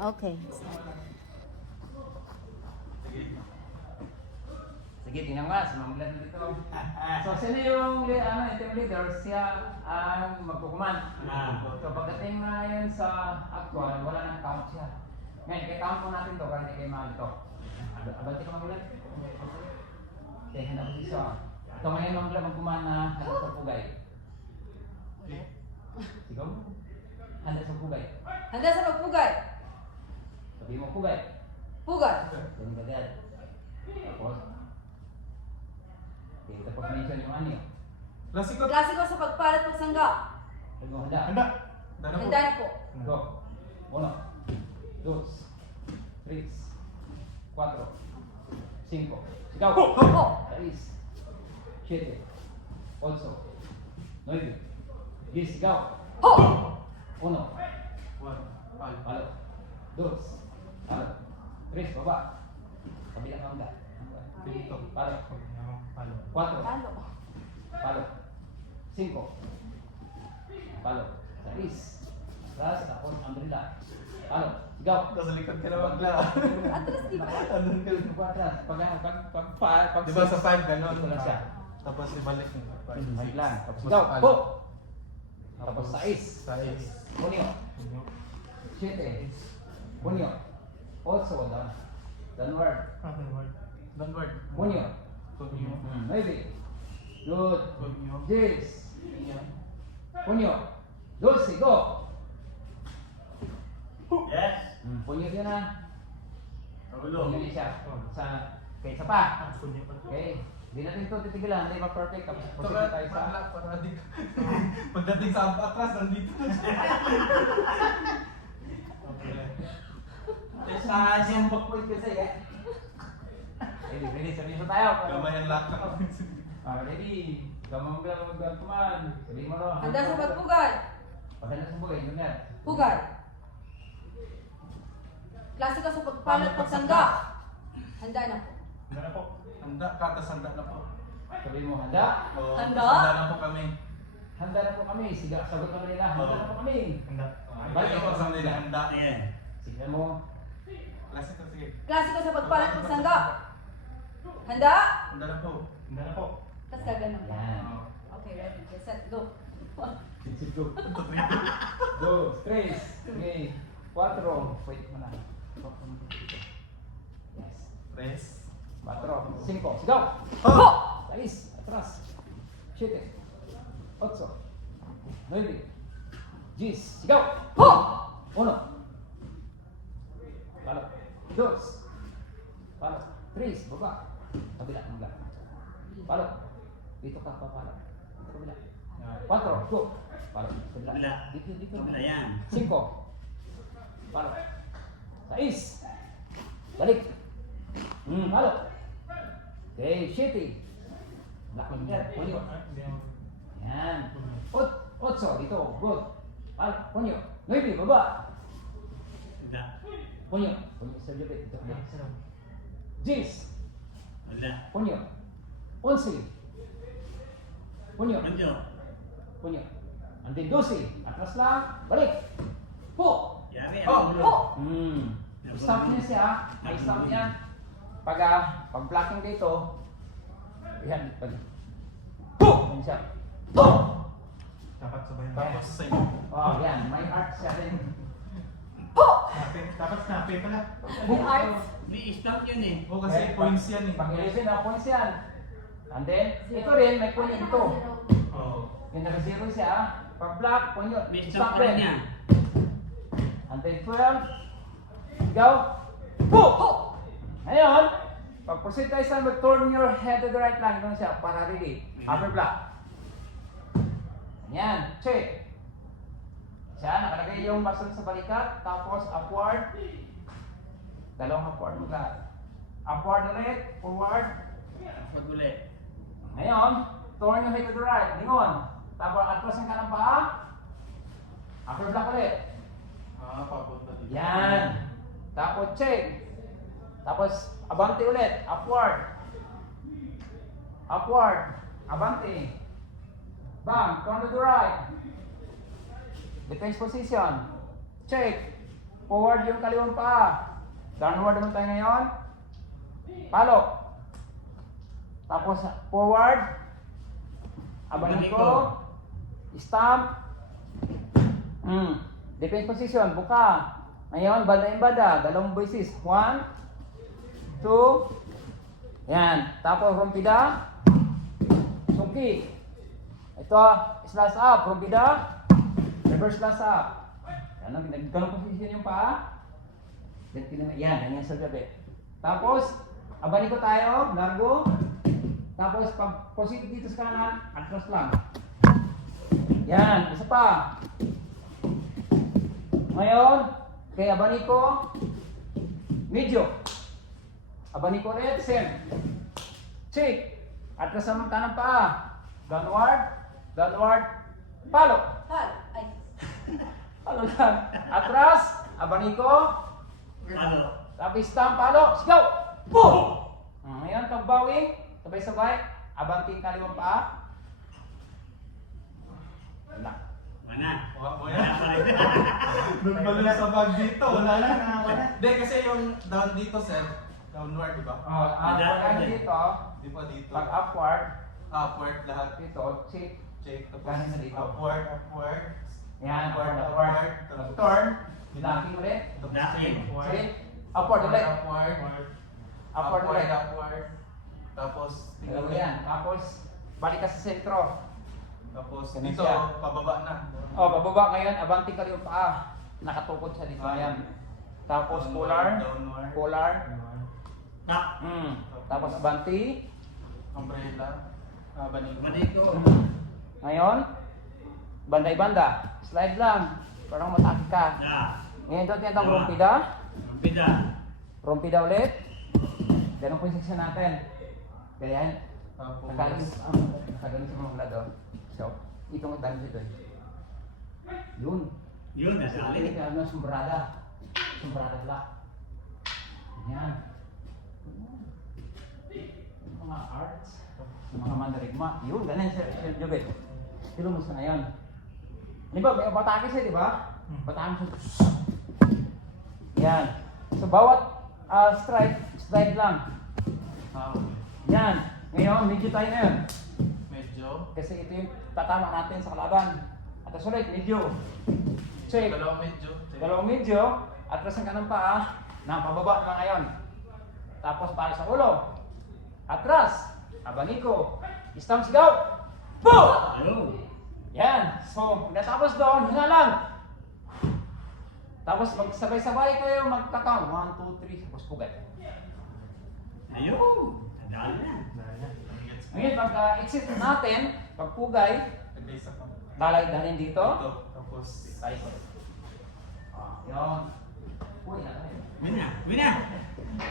Okay. Sige, tingnan nga, sumanglan dito. So, sino yung team leader? Siya ang magkukuman. So, pagdating na yun sa actual, wala nang count siya. Ngayon, kaya-count mo natin to para hindi kayo mahal ito. Abante ka magulat? Okay, handa ko siya. Ito ngayon magulat magkuman na handa sa pugay. Sigaw mo. Handa sa pugay. Handa sa pagpugay. Sabi mo pugay. Pugay. Ganun ka dyan. Tapos, okay, tapos mention yung ano. Klasiko. Klasiko sa pagpalat pagsangga. Sabi mo handa. Handa. Handa na po. Handa na po. Go. 1, 2, 3, 4, 5. Sigaw. Ho! 6, 7, 8, 9, 10. Sigaw. Ho! 1, 1, palo. 2, palo. 3, baba. Kabila ka hangga. Dito. Palo. Palo. 4, Talo. palo. 5, palo. 6, atras, tapos umbrella. Palo. Sigaw. Nasa likod ka na magla. Atras di ba? Andun ka. Pag Di ba sa 5 ganon? Ito lang siya. Tapos ibalik mo. Balik lang. Tapos Tapos sigaw. palo. Po. Tapos 6. 6. Punyo. 7. Punyo. 8. Downward. Downward. Punyo. Punyo. 9. Good. Punyo. 10. Punyo. 12. Go. Yes. Punyo din na. Ulo. Punyo din siya. Sa okay, isa pa. Punyo pa. Okay. Hindi natin ito titigilan. Hindi ma-perfect. Tapos Ito proceed ka, tayo sa... para di pagdating sa atras, nandito na siya. Okay. Sa siyang point kasi eh. Ready, sabihin mo tayo. Gamayan lahat na kami. Ready. Gamang bilang magkuman. Sabihin mo no. Handa sa pagpugay. Pagkanda sa bugay, yun yan. Pugay. Klasiko sa pagpalat pagsangga. Handa na po. Handa na po. Handa, katas handa na po. Sabihin mo, handa. Oo, Handa? Handa na po kami. Handa na po kami. Siga, sagot naman nila. Handa na po kami. Handa. Balik Ito ito. sa nila, handa. Ayan. Sige mo. Klasiko, sige. Klasiko sa pagpalat pagsangga. Handa? Handa na po. Handa na po. Tapos gaganon lang. Yan. Oo. Okay, ready. Get set. Go. Sige, go. 2, 3, okay. 4. Wait mo na. Yes. Tres. 4, 5. Sigaw. Ho! 6. Atras. 7. 8. 9. 10. Sigaw. Ho! 1. Palo. 2. Palo. 3. Baba. Kabila. Kabila. Palo. Dito ka pa palo. Dito kabila. 4. Go. Palo. Kabila. Kabila. Dito. Kabila yan. 5. Palo. 6. Balik. Palo. Okay, 7. Black man yan. Punyo. Yan. 8. Dito. Good. Palo. Punyo. 9. Baba. Handa. Punyo. Punyo sa jabit. Dito. 10. Handa. Punyo. 11. Punyo. Manjo. Punyo. Until 12. Atras lang. Balik. Po. Yari. Oh! Ho! Stop niya siya. May stop niya. Pag blocking dito, yan. Po. Yan siya. Po. Dapat sabayan. Kaya. Tapos sa inyo. Oh, yan. May art siya rin. Dapat snappy pala. May arts. May stop yun eh. Oo, kasi points yan eh. Pag 11 na points yan. And then, ito rin, may point dito. Oo. Yung naka-zero siya, pag block, punyo, May stop stop pa rin rin. yan. And then 12, sigaw, po! Ngayon, pag proceed tayo sa turn your head to the right lang, doon siya, para ready. Upper block. Yan, check. Siya, nakalagay yung baston sa balikat, tapos upward. Dalawang upward maglahat. Upward ulit, forward. Pag ulit. Ngayon, turn your head to the right, lingon. Tapos atras ang kanang paa. Upper block ulit. Papunta dito. Yan. Tapos check. Tapos abante ulit, upward. Upward, abante. Bang, turn to the right. Defense position. Check. Forward yung kaliwang paa. Downward naman tayo ngayon. Palo. Tapos forward. Abaniko. Stomp. Defense position. Buka. Ngayon, banda yung banda. Dalawang beses. 1, 2. Yan. Tapos rompida. Sungki. Ito, slash up. Rompida. Reverse slash up. Yan. Ganong position yung paa. Yan. Ganyan sa gabi. Tapos, abaniko tayo. Largo. Tapos, pag positive dito sa kanan, atras lang. Yan. Isa pa. Ngayon, kay abaniko, medyo. Abaniko ulit, same. Check. Atras ang kanang paa. Downward, downward, palo. Pal. Ay. Palo lang. Atras, abaniko, Ano? tapos stamp, palo. Sigaw! Boom! Ngayon, pagbawi, sabay-sabay, abanting kaliwang paa. Wala. Wala. Wala. Wala pa rin. Nagbalo sa bag dito. Wala na. Hindi, kasi yung down dito, sir. Downward, di ba? Pag ano dito, Di ba dito? pag upward, Upward lahat. dito, check. Check. Tapos Galing na dito. upward, upward. Yan, Upward, upward. upward. Turn, bilangin ulit. Locking. Check. Upward ulit. Upward. Upward ulit. Upward. Tapos, Dalawa yan. Tapos, balik ka sa sentro. Tapos, Ganun dito, siya. pababa na. O, bababa ngayon, abanting ka yung paa. Nakatukod siya dito. Ayan. Tapos, polar. Downward. Polar. Tak. Tapos, abanti. Umbrella. Baniko. Maniko. Ngayon, banday-banda. Slide lang. Parang matake ka. Da. Ngayon, ito tinatang rompida. Pida. Rompida ulit. Ganun po yung section natin. Kaya yan. Nakagaling sa mga lado. So, itong dami dito. Yun. Yun, nasali. Kaya ano, sumbrada. Sumbrada black. Yan. Yung mga arts. Yung mga mandarigma. Yun, ganun siya Jobet. Sino mo sa ngayon? Di ba, may batake siya, di ba? Batake siya. Yan. So, bawat strike lang. Yan. Ngayon, medyo tayo ngayon. Medyo. Kasi ito yung tatama natin sa kalaban. At ulit, medyo. Check. Dalawang medyo. Dalawang medyo. Atras ang kanang paa. Pababa naman ngayon. Tapos para sa ulo. Atras. Abaniko. Stamp sigaw. Boom! Ayun. Yan. So, natapos doon, hinga lang. Tapos pag sabay-sabay kayo magkakang. 1, 2, 3. Tapos pugay. Ayun. Tandaan na. Ngayon, pag exit natin, pag pugay, Nag-base ako. dalhin dito. Ito. Tapos, Tayo ko. Yun. Uy, na tayo. Wina. Wina.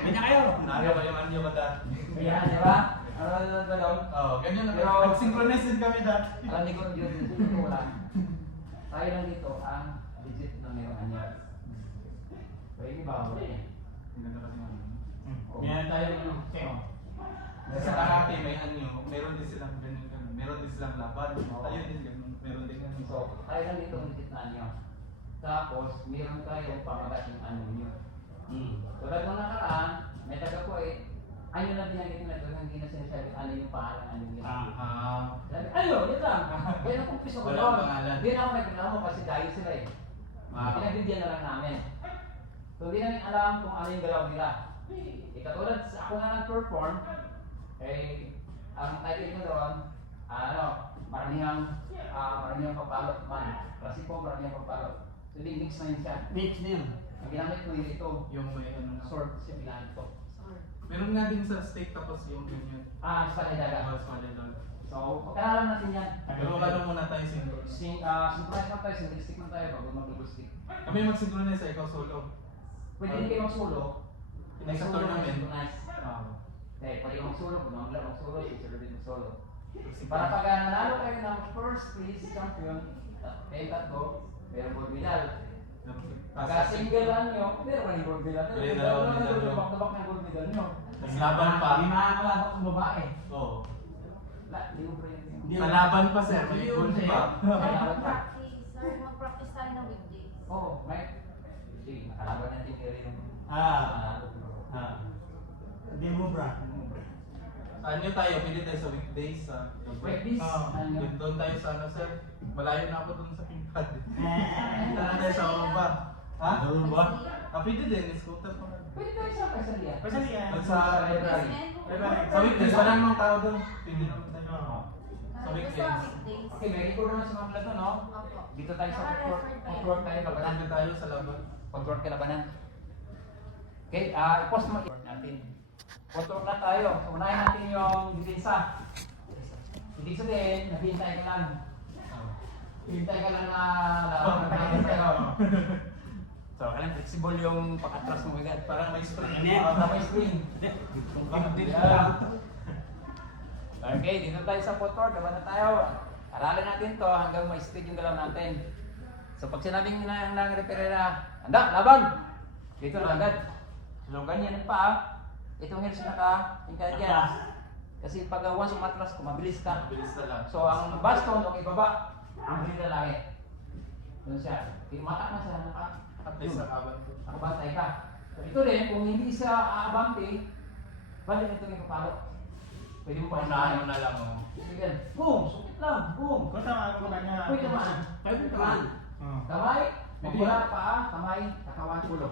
Wina kayo. Nario ba yung anyo ba dati? Ayan, di ba? Ano ba doon? Oo, ganyan na. Pero- Nag-synchronize din kami dati. Alam ni Gordon yun, dito wala. Tayo lang dito ang legit na mayroong anyo. So, hindi ba ako eh? Ang ganda kasi ng ano. Meron tayo ano. Sa karate may anyo, meron din silang ganun. Meron din silang laban. Ayun din ganun. Meron din ganun. So, tayo lang dito ang legit na anyo. Tapos, meron tayong pamagat yung anyo nyo. Tulad nung nakaraan, may taga po eh, anyo lang binanggit na ito, hindi na sinasabi ano yung pangalan, ano yung sabi, ano, yun lang. Kaya nakumpiso ko Walang doon. pangalan. Hindi na ako nagreklamo kasi dahil sila eh. Pinagbigyan na lang namin. So hindi namin alam kung ano yung galaw nila. Katulad sa ako na nag-perform, eh, ang title ko doon, maraming papalot man. Kasi po maraming papalot. So hindi mix na yun siya. Mix na yun. Ang ginamit ko yun ito, Yung may ano na. sword siya ginamit ko. Meron nga din sa steak tapos yung ganyan. Sa Kadaga. Tapos malilol. So, pagkakalam natin yan. Pero ano muna tayo synchronize. Synchronize lang tayo, single stick lang tayo bago mag-double stick. Kami mag-synchronize sa ikaw solo. Pwede hindi kayo mag-solo. May sa tournament. Synchronize. Ah. Pwede kayo mag-solo, kung mag-solo, si din mag-solo. Kasi Para pag nanalo kayo ng first place champion, kayo tatlo, meron gold medal. Pagka single lang nyo, meron ka ng gold medal. Meron na gold medal nyo. Tabak-tabak ng gold medal nyo. Mas laban pa. Hindi makakalabak ng babae. Oo. Hindi ko pre yun. Sa laban pa sir, may gold pa. Mag-practice tayo ng weekdays. Oo, may. Sige, nakalaban natin kaya yung... Hindi mo, bra. Ano tayo? Pili tayo sa weekdays. Weekdays? Ano? Doon tayo sa ano, sir. Malayo na ako doon sa Pimpad. Dito na tayo sa Aruba. Ha? Aruba? Pwede din. Scooter pa. Pwede tayo sa Pasalia. Doon sa library. Sa weekdays, wala namang tao doon. Pwede naman tayo. Sa weekdays. Okay, may record naman sa mga plato, no? Dito tayo sa food court tayo, labanan. Nandito tayo sa laban. Food court ka labanan. Okay, i-post mo natin. Food court na tayo. Unahin natin yung depensa. Ibig sabihin, naghihintay ka lang. Hintay ka lang na laban tayo. So, kailangan flexible yung pag-atras mo agad. Parang may spring. May spring. Okay, dito tayo sa food court. Laban na tayo. Aralin natin to hanggang ma-speed yung galaw natin. So, pag sinabing nang referee na, handa, laban! Dito na agad. So, ganyan pa. Itong heels naka-intelligence. Kasi pag once umatras ko, mabilis ka. Bilis na lang. So, ang baston, okay baba. Ang bilis na langit. Doon siya. Pinumata na siya. At least nakaban ko. Nakabantay ka. So, ito rin, kung hindi siya aabante, balik ito yung kapalo. Pwede mo pa Unahan mo na lang. Oh. Sige, boom! Sukit lang! Boom! Kung tama ko na niya. Pwede naman. Pwede naman. Kamay, magmula paa, kamay, katawan, ulo.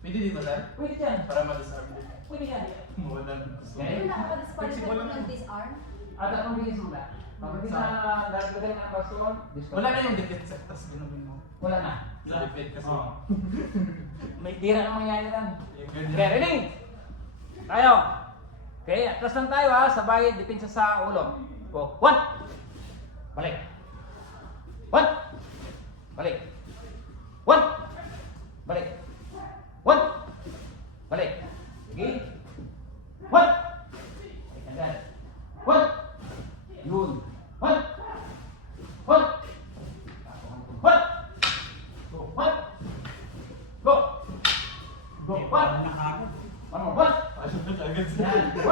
Pwede dito, sir? Pwede yan. Para ma-disarm din. Pwede yan. Wala na. Okay. Nakaka-disqualify ko ng disarm. At anong bilis mo na? Kapag di na nalagay ng baston, Wala na yung dikit sa tas ginawin mo. Wala na. Sa dikit kasi. Oo. May tira na mangyayari lang. Ganyan. Okay, ready? Tayo. Okay, atras lang tayo ha. Sabay, depensa sa ulo. Go. 1. Balik. 1. Balik. 1. Balik. 1. Balik. Sige. 1. Balik agad. 1. Yun. 1. 1. 1. Go. 1. Go. Go. 1. Nakakot. One more. 1. Agad siya. Yan. 1.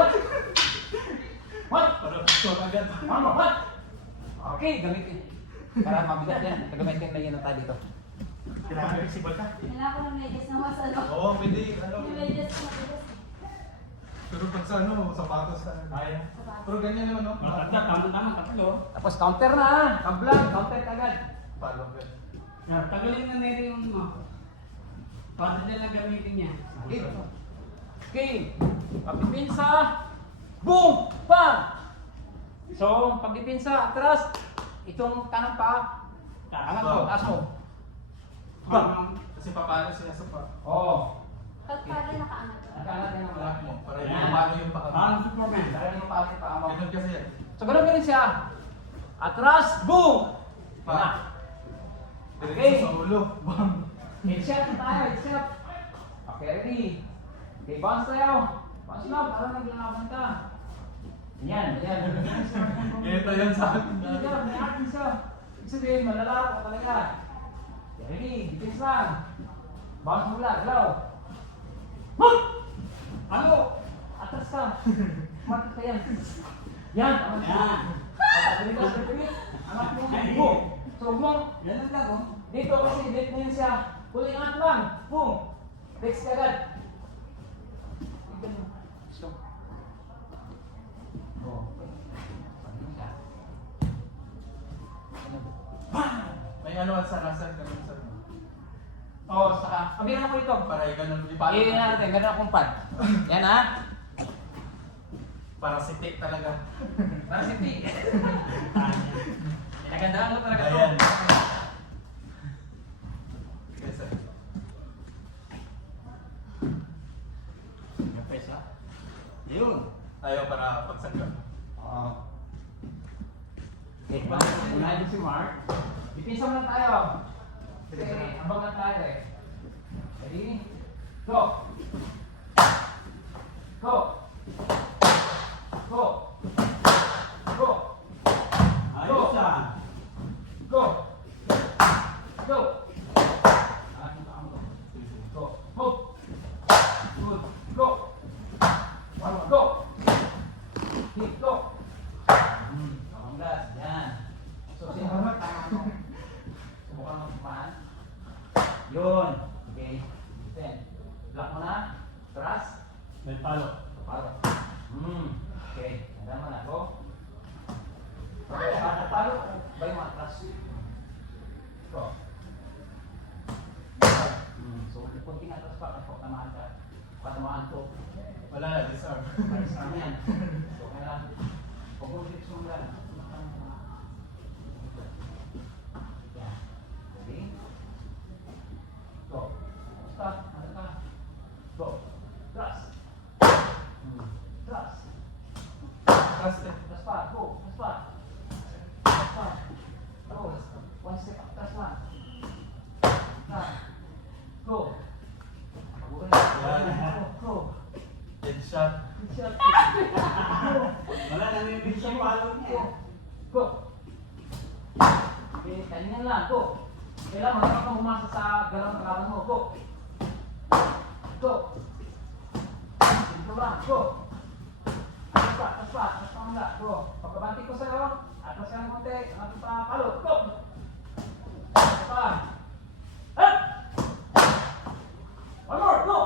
1. Para gusto agad. One more. 1. Okay, gamitin. Para mabigat yan. Gagamitin na yun tayo dito. Kailangan flexible ka. Kailangan ko ng medyas na mas ano. Oo, pwede. Ano? Yung medyas na matigas. Pero pag sa ano, sapatos ka. Kaya. Pero ganyan naman, no? Tatlo, tama-tama, tatlo. Tapos counter na ha. Kablang, counter kagad. Follow ka. Tagalin na nito yung mo. Paano nila gamitin niya? Okay. Pagdipinsa. Boom! Bang! So, pagdipinsa, atras. Itong kanang pa. Angat mo, taas mo. Bang! Kasi papalo sila sa pa. Oo. Pag pala nakaangat. Nakaangat yan ang Malak malaki. mo. Para Yan. yung palo yung paa. Parang Superman. Dahil yung pangit pa mo. Ganun kasi yan. So, ganun ganun siya. Atras, boom! Pa. Pa. Diretso sa ulo. Bam. Headshot na tayo, headshot. Okay, ready? Okay, bounce tayo. Bounce lang, para naglalaban ka. Yan, yan. Ganito yan sa akin. Hindi ka, may action siya. Ibig sabihin, malalaro ka talaga. Okay, ready? Defense lang. Bounce mula, galaw. Hook! Ano? Atras ka. Matas ka yan. Yan, tama siya. Yan. Pagkakalimutan ka, repeat. Angat mo. Boom. So, boom. Yan ang lang, oh. Dito kasi date na yun siya. Huling angat lang. Boom. Text ka agad. Tignan mo. Stop. Oh. Ano siya? Ano? May ano sa nasa ganun sa Oh, saka. Kabilang ako ito. para ganun ipalo. Iyan natin. Ganun akong pad. Yan ha. Para sitik talaga. Para si P. Nagandaan mo talaga ito. Ayan. Yes, sir. Napesa. Yun. Tayo para pagsangka. Oo. Okay, unahin din si Mark. Ipinsa mo lang tayo. Kasi abang lang tayo eh. Ready? Go! Go! Go! Go! Ayos ah. Go! Go! Go! Move! Good! Go! One more, go! Hit, go! Ang gas, yan. So, sinunod, tama mo. Subukan mo kumaan. Yun. Okay. May palo. Palo. Okay. Alam mo na. Go. Okay. Palo. Bay mo atras. Go. So, kunting atras pa. Tamaan ka. Patamaan ko. Wala na, disarm. Maris kami yan. So, kaya pag-ulit mo lang. Yan. Okay. Go. Stop. Ano ka? Go. Thrust. Thrust. Tapos, Thrust pa. Go. Thrust pa. Thrust pa. Go. One step up. Thrust pa. Go. Go. headshot. Good shot. Wala, namimig siya palo niya. Go. Okay, kanina lang. Go. Kailangan mo kang umasa sa galawang kalaban mo. Go. Go. Simple lang. Go. Atas pa, atas pa. Atas pa mula. Go. Pagkabanti ko sa'yo, atas ka ng konti. Atas pa, palo. Go. Atas pa. Up. One more. Go.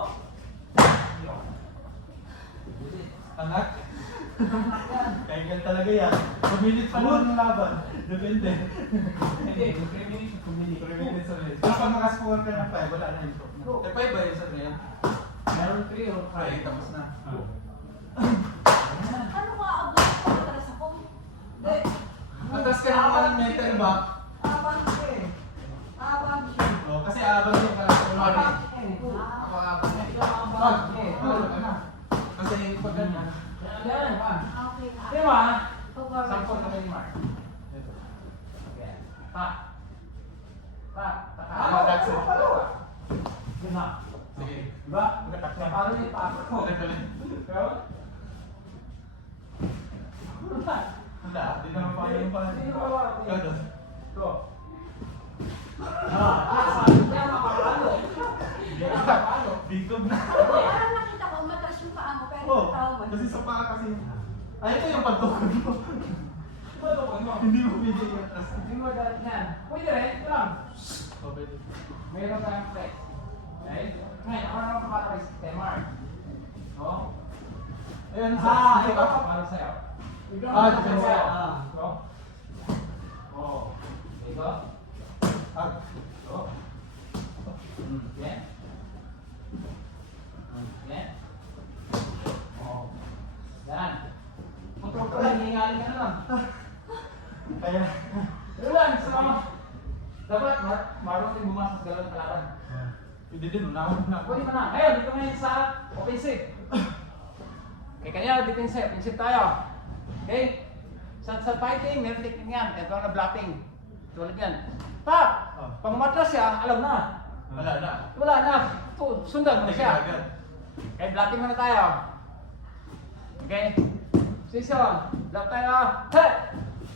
Anak. Kaigan talaga yan. Pumilit pa naman ng laban. Depende. Hindi, 3 minutes. 3 minutes ulit. Kapag nakascore ka ng 5, wala na yung top na. Eh, 5 ba yun sa Real? Meron 3 or 5. Ay, tapos na. Ano ka, abot ko atras ako? Hindi. Atas ka naman ng metal back. Abang siya eh. Abang siya. Oh, kasi abang yung parang kumari. Abang siya eh. Ako abang niya. Ikaw ang Wag, bag. tulog ka na. Kasi pag ganyan. Yan. Okay. Di ba? Cover. Sampol kami ni Mark. Ito. Okay. Pa. Pa. Ah, that's it. Yun na. Sige. Diba? Parang may pa ako. Pero? Wala, di naman pa yung pa. Hindi ko alam. Ikaw, Go. Kaya makapalo. Makapalo. Bigog na. Parang nakita ko, umatras yung paa mo, pero Oh, yung tao mo. kasi sa paa kasi. Ay, ito yung pagtukod mo. Diba ito ko mo? Hindi mo pwede yung atas. Hindi mo dahil yan. Pwede rin. Ito lang. Oh, pwede. Mayroon tayong flex. Okay? Ngayon, ako naman papatay kay Mark. So, Ayan, ikaw papalo sa'yo. Ah, depende sa'yo. Ah. So, oh. Ito. Ah, So. Yan. Yan. Oh. Yan. Kontrol ko lang, hihingalin ka na lang. kaya. Yun lang, so, dapat marunong din bumasas galaw ng kalaban. Pwede din, unahon na. Pwede pa na. Ngayon, dito ngayon sa offensive. Okay, kanya, defensive. Offensive tayo. Okay? Sa fighting, meron technique yan. Ito na blocking. Tulad yan. Tap! Pag matras siya, alam na. Wala na. Wala na. Ito, sundan mo na siya. Agad. Okay, blocking muna tayo. Okay? Sisyon. Block tayo. Hey!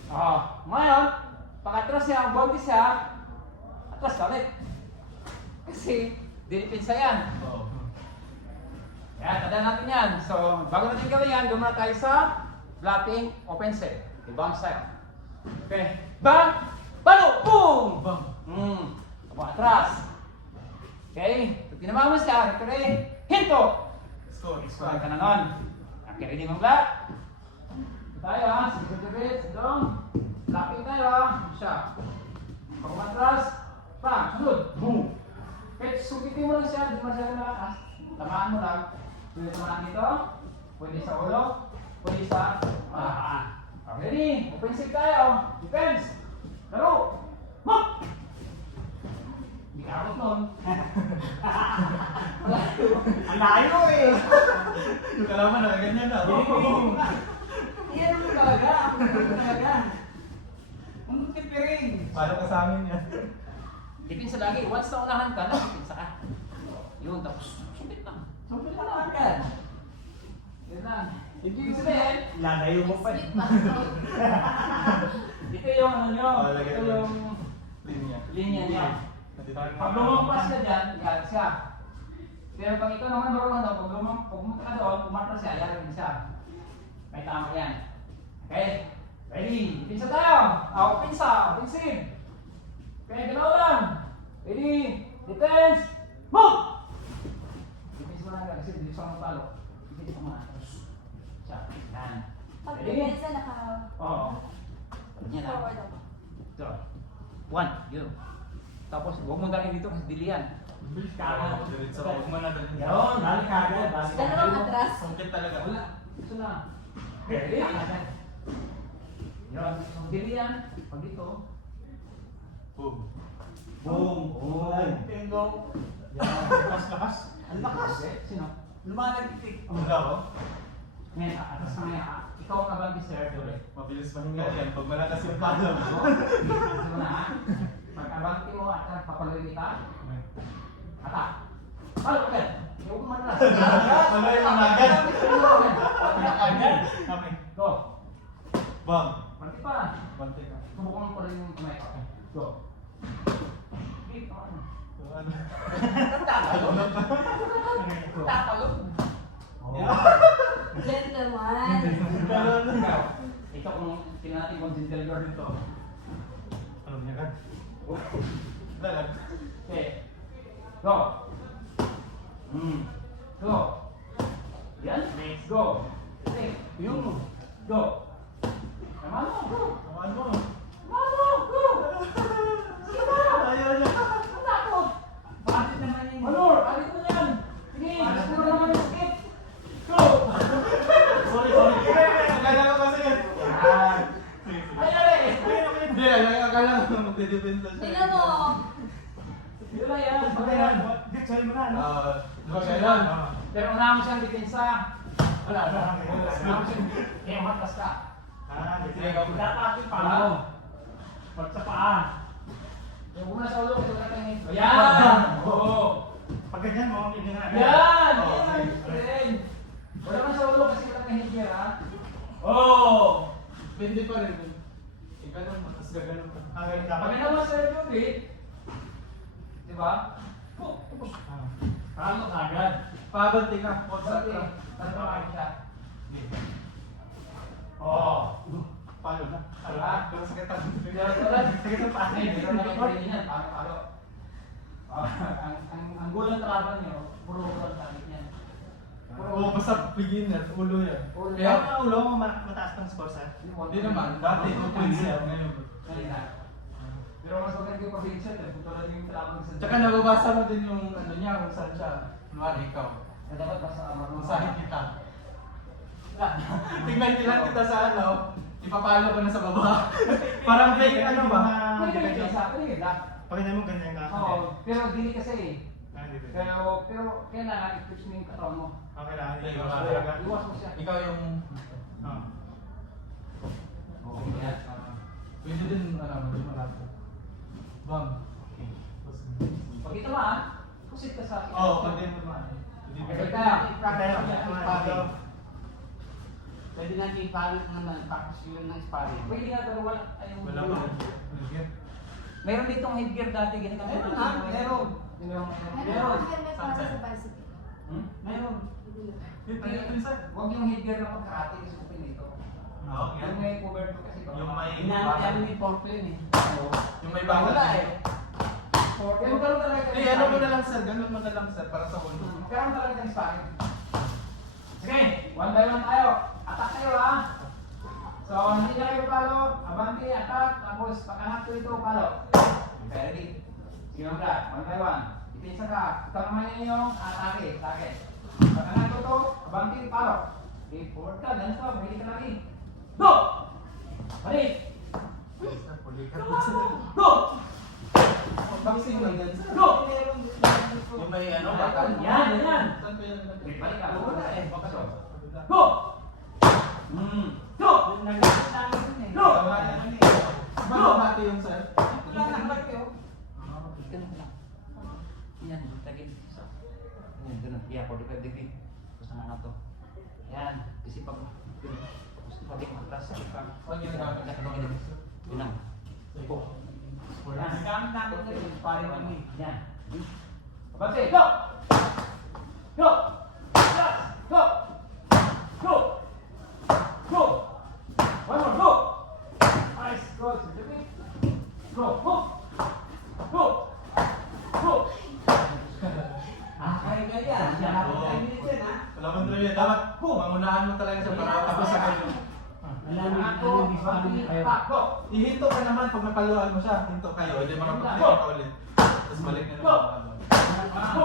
Oh, ngayon, pag atras siya, bounty siya, atras ka ulit. Kasi, dinipinsa yan. Oo. Yan, tandaan natin yan. So, bago natin gawin yan, doon na tayo sa blocking offensive. I-bounce tayo. Okay. Bang! Balo! Boom! Bang! Tapos atras. Okay. Pag tinamama siya, okay. Hinto! Score. Squad ka na nun. Okay, ready mong block? Tayo ha. Sige, dong. Blocking tayo ha. Siya. Pag matras, bang! Sunod. Boom! Okay, sukitin mo lang siya. Di masyadong malakas. Tamaan mo lang. Pwede tamaan dito. Pwede sa ulo. Pwede sa paa. Okay, ready? Offensive tayo. Defense. Laro. Mok! Hindi ka out nun. Ang layo eh. Yung kalaman na, ganyan na. Yan ang talaga. Ang talaga. Ang tipiring. Paano ka sa amin yan? Depensa lagi. Once na unahan ka, depensa ka. Yun, tapos sumbit lang. Sabi na lang agad. Yun lang. Ibig sabihin, lalayo mo pa. Split pa ako. ito yung ano nyo, Oh, lagay ito mo. yung Linya. linya niya. Pag lumampas ka dyan, yan siya. Pero pag ito naman marunong daw, pag pumunta ka doon, pumarta siya, yan rin siya. May tama yan. Okay? Ready? Pinsa tayo! Pinsa! Offensive! Okay, galaw lang! Ready? Defense! Move! Defense mo lang yan kasi hindi sa mga palo. Dito umatras. Siya. Yan. Pag Ready? depensa, Oo. Yan na. forward ako. Ito. 1, go. Tapos, huwag mo dalhin dito kasi dili yan. Bilis ka Oo, agad. diretso. Huwag mo na dalhin. Yun, dali ka agad. Dali ka Dalawang agad. atras. Sungkit talaga. Wala. Ito na. Ready? Yan. Dili yan. Pag dito. Boom. Boom. Boom. Tingo. Yan. Lakas. Ang lakas. Okay. Sino? Lumalagtik. Wala ko. Ngayon, atas na ngayon. Ikaw ang kabang sir. Mabilis mahinga yan. Pag malakas yung palo mo. Ito na ha. Pag-abanti mo at papaluin kita. Atak. Palo agad. Huwag mo manalas. Paloy mo na agad. Agad. Okay. Go. Bang. Manti pa. Bante ka. Subukan mo pa rin yung kamay ko. Go. Keep on. Ano? Go. Tatalog. Gentleman. Ikaw. Ikaw kung tinatid kong gentle girl dito. Ano niya kan? Dalag. Okay. Go. Go. Yan. Next. Go. Next. Yung. Go. Tama mo. Go. Ano mo? Tama mo. Go. Sige ba? Ayaw niya. Ang takot. Bakit naman yun? Manor, alit mo yan. Sige, gusto mo naman yung skip. Go. Sorry, sorry. Akala ko kasi yan. Ay, ay. Hindi, akala ko magde-depensa siya. Tingnan mo. Yun lang yan. Okay lang. Sorry mo na, no? Di ba kailan? Pero unahan mo siyang depensa. Wala, wala. Unahan mo siyang kaya matas ka. Dapat yung paa mo. Pag sa paa. Yung una sa ulo, kasi wala kang hit. Ayan! Oo. Pag ganyan mo, hindi na. Yan! Oo, Yan! sige. Yan! Wala man sa ulo kasi wala kang hit here, ha? Oh! Pwede pa rin. Ikaw naman, mas gaganon pa. Pag naman sa tubig, di ba? Paano ka agad? Pabanti ka. Sabi, ano ba kayo siya? Oo. Palo na. Ah. Pero sa katang. Pero tulad, sige sa pasin, meron na kayo pwede niyan, palo-palo. Ang gulang kalaban nyo, puro ulo sa akin yan. Oo, basta beginner. Ulo yan. Ulo. Kaya ang ulo mo, mataas ng score sa? Hindi naman. Dati 2 points yan. Ngayon. Kanina. Pero mas maganda yung provincial, tulad yung kalaban sa... Tsaka nababasa mo din yung ano niya kung saan siya. Kunwari ikaw. dapat basta marunong Masahin kita. Tingnan nila kita sa ano. Ipapalo ko na sa baba. Parang fake ano ba? Pwede ka yung sa akin, lang. Pagkita mo ganyan ka. Oo, pero dili kasi eh. Ah, di ba? Pero kailangan i-fix mo yung katawan mo. Okay lang. Hindi Ayun, ko okay. talaga. Iwas mo siya. Ikaw yung... Ah. Okay, yan. Pwede din ano, hindi malapit. Bang. Pag ito ba, kusit ka sa akin. Oo, pwede naman. Okay ka. Pwede natin i-parang naman, practice yun ng sparring. Pwede nga pero wala. Ayun. Wala pa. Meron ditong headgear dati, ganito. Meron ha, meron. Meron Meron. akong helmet para sa bicycle. Hmm? Meron. Huwag yung headgear na pagkarate kasi kung pinito. Oo, Yung may cover ko kasi. Yung may... Inaano ni Porto yun eh. Yung may bawal. Wala eh. Yung karoon talaga. Eh, ano mo na lang sir, ganun mo na lang sir, para sa ulo. Karoon talaga ng sparring. Sige, one by one tayo. Attack tayo ha. So, hindi na kayo palo. Abante, attack. Tapos, pag-angat ko ito, palo. Okay, ready? Sige mo ka, one by one. Ipinsa ka. Ito naman yun yung atake. Pag-angat ko ito, abante, palo. Okay, forward ka, ganun ka, balik ka lagi. Go! Balik! Go! Boxing lang din sir. Go! Yung may ano, Bakal. Yan. Saan ko yan? Okay, balik ka. Wala eh. Go! Go! Nag-aas namin yun eh. Go! Mati yung sir. Wala nang balik yun. Ganun lang. Yan, tagin. Yan, ganun. Iya, 45 degree. Tapos naman na to. Yan, kasi pag gusto pag atras sa ipa. Pag ginagamit ka, Yun lang. Upo. Yan. Gamit namin na yun, sparring kami. Yan. Abante, go! Go! Yes! Go! Go! Go! One more, go! Nice, go! Go! Go! Go! Go! Kaya kaya, Yan. dapat 5 minutes yan ha. Laban talaga yan. Dapat, mangunahan mo talaga siya para tapos sa kayo. Ako, pati, ako. Ihinto ka naman pag napaluan mo siya. Hinto kayo. Hindi makapag-play ka ulit. Tapos balik na naman. Ako.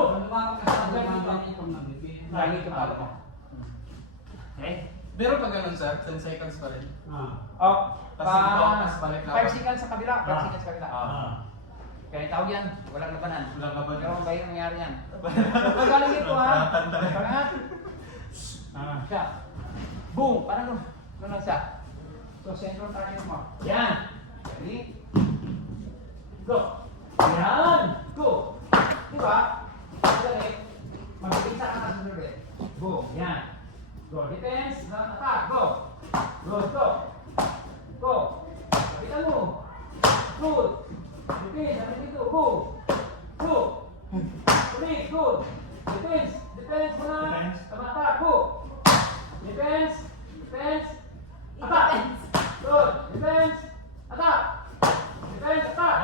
Lagi ka pala mo. Okay? Meron pa ganun sir? 10 seconds pa rin. Oh, Tapos ikaw, tapos balik na. 5 seconds sa kabila, 5 seconds sa kabila. Kaya tawag yan, walang labanan. Walang labanan. Pero ba yung nangyari yan? Pag galing ito ha, Tantang. pangat. Siya. Boom! Parang ganun siya. So, central target mo. Yan! Ready? Go! Yan! Go! Diba? Dali. Magpipinsa ka na sa ulit. Boom! Yan! Go! Defense! Attack! Go! Go! Go! Go! Kapitan mo! Good! Defense! Ano dito? Go! Go! Ulit! Good! Defense! Defense muna! Defense. Attack! Go! Defense! Defense! Attack! Good! Defense! Attack! Defense! Attack!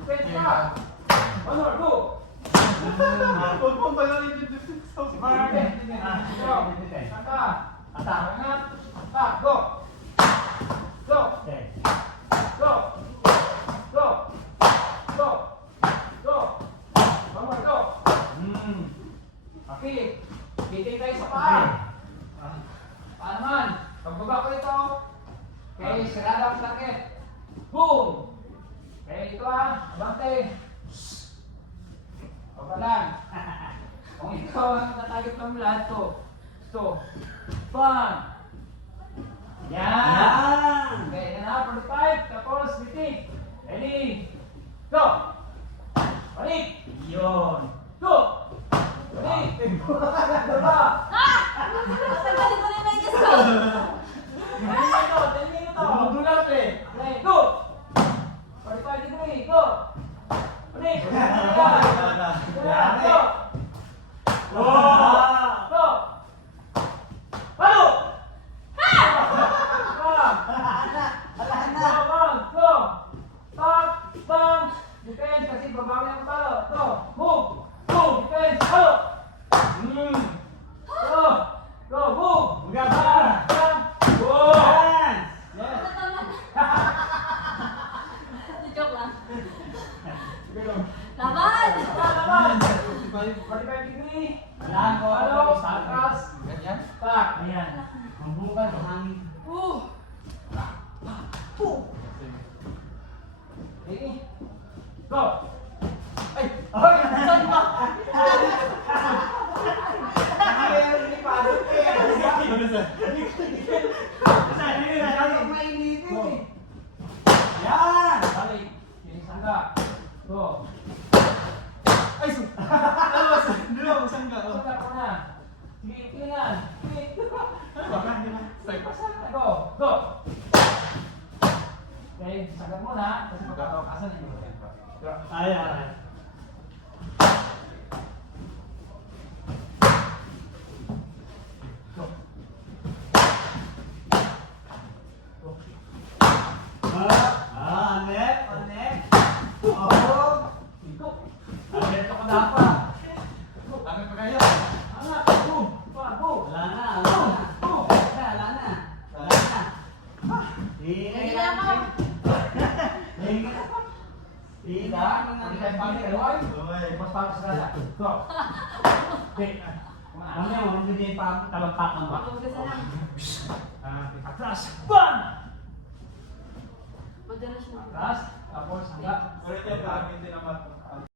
Defense! Attack! One more! Go! Huwag mong pagalin yung defense. Marke! Go! Attack! Attack! Angat! Attack! Go! Go! Go! Go! Go! Go! One more! Go! Okay. Bitin tayo sa paa. Paa naman. Pagbaba ko ito. Okay, sarada ang target. Boom! Okay, ito abante. Baba lang. Kung ikaw ang tatarget ng lahat to. Ito. Bang! Yan! Okay, yan na, 45. Tapos, bitin. Ready? Go! Balik! Yun! Go! Balik! Baba! Tanggalin mo na yung medyas ko. 10 minuto! Madulas eh! Okay, go! 45 degree, go! Balik! Yan! Go! Go! Palo! Go! Stop! Bang! Defense kasi babawi ang palo. Go! Move! Move! Defense! Palo! Go! Go! Move! Bang! Bang! Go! Yes! Joke lang. Go! Laban! Laban! 45 degree. Palo! Atras! Ganyan? Tak! Ready? Go! Ay! Ay! Saan ba? Balik. Bilisan ka. Go. Ay! Dalawa, saan ka? Bilisan ka na. Sige, tingnan. Sige. Go. Go. Okay, sagat mo na. Kasi magkakaukasan yun. Go. Go. Go. Ano pa kayo? Angat. Boom. Pa, boom. Boom. Hindi na ako. Hindi tayo pamit. Eloy. Mas pamit sa kanya. Go. Okay. Magugasa lang. Atras. Bang! Magdala siya. Atras. Tapos hanggang. Pero ito yung gamit din naman.